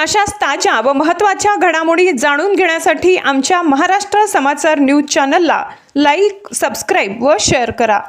अशाच ताज्या व महत्त्वाच्या घडामोडी जाणून घेण्यासाठी आमच्या महाराष्ट्र समाचार न्यूज चॅनलला लाईक, सबस्क्राईब व शेअर करा.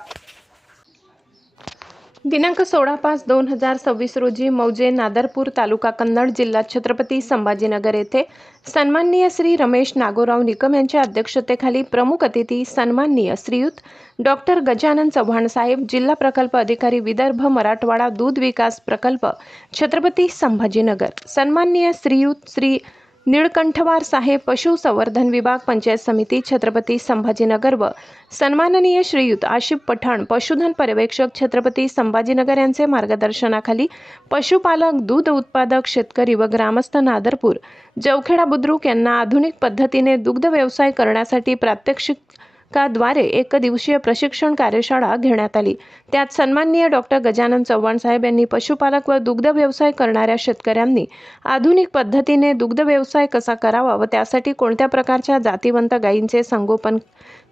दिनांक 16/5/2026 रोजी मौजे नादरपूर तालुका कन्नड जिल्हा छत्रपती संभाजीनगर येथे सन्माननीय श्री रमेश नागोराव निकम यांच्या अध्यक्षतेखाली प्रमुख अतिथी सन्माननीय श्रीयुत डॉक्टर गजानन चव्हाण साहेब, जिल्हा प्रकल्प अधिकारी विदर्भ मराठवाडा दूध विकास प्रकल्प छत्रपती संभाजीनगर, सन्माननीय श्रीयुत श्री निळकंठवार साहेब, पशुसंवर्धन विभाग पंचायत समिती छत्रपती संभाजीनगर व सन्माननीय श्रीयुत आशिफ पठाण, पशुधन पर्यवेक्षक छत्रपती संभाजीनगर यांचे मार्गदर्शनाखाली पशुपालक, दूध उत्पादक शेतकरी व ग्रामस्थ नादरपूर, जवखेडा बुद्रुक यांना आधुनिक पद्धतीने दुग्ध व्यवसाय करण्यासाठी प्रात्यक्षिकाद्वारे एकदिवसीय प्रशिक्षण कार्यशाळा घेण्यात आली. त्यात सन्माननीय डॉक्टर गजानन चव्हाण साहेब यांनी पशुपालक व दुग्ध व्यवसाय करणाऱ्या शेतकऱ्यांनी आधुनिक पद्धतीने दुग्ध व्यवसाय कसा करावा व त्यासाठी कोणत्या प्रकारच्या जातिवंत गायींचे संगोपन,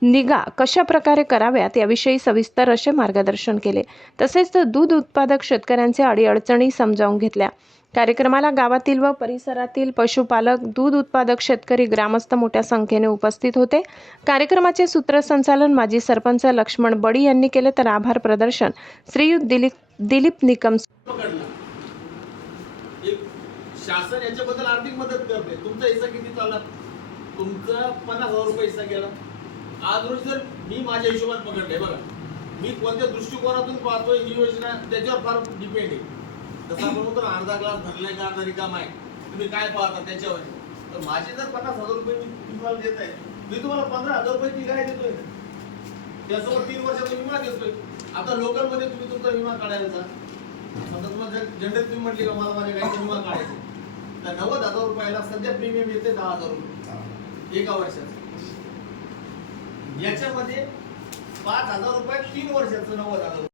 निगा कशा प्रकारे कराव्यात याविषयी सविस्तर असे मार्गदर्शन केले. तसेच दूध उत्पादक शेतकऱ्यांचे अडीअडचणी समजावून घेतल्या. कार्यक्रमाला गावातील व परिसरातील पशुपालक, दूध उत्पादक शेतकरी, ग्रामस्थ मोठ्या संख्येने उपस्थित होते. कार्यक्रमाचे सूत्रसंचालन माजी सरपंच लक्ष्मण बडी यांनी केले, तर आभार प्रदर्शन श्रीयुत दिलीप निकम. शासन याच्याबद्दल आर्थिक मदत करते. तुमचा हिस्सा किती चालला? तुमचा 50,000 रुपये हिस्सा गेला. आज रोज जर मी माझ्या हिशोबात पकडले, बघा मी कोणत्या दृष्टिकोनातून पाहतोय ही योजना त्याच्यावर फार डिपेंड आहे. तसं आपण म्हणतो ना, अर्धा ग्लास भरलाय का अर्धा रिकामा आहे, तुम्ही काय पाहता त्याच्यावर. तर माझे जर 50,000 रुपये मी तुम्हाला देत आहे, मी तुम्हाला 15,000 रुपये ती काय देतोय, त्यासोबत 3 वर्षाचा विमा देतोय. आता लोकल मध्ये तुम्ही तुमचा विमा काढायचा, समजा तुम्हाला जनरल तुम्ही म्हटले का मला माझ्या गाडीचा विमा काढायचा, तर 90,000 रुपयाला सध्या प्रीमियम येते 10,000 रुपये एका वर्षाचं. याच्यामध्ये 5,000 रुपये 3 वर्षाचं 90,000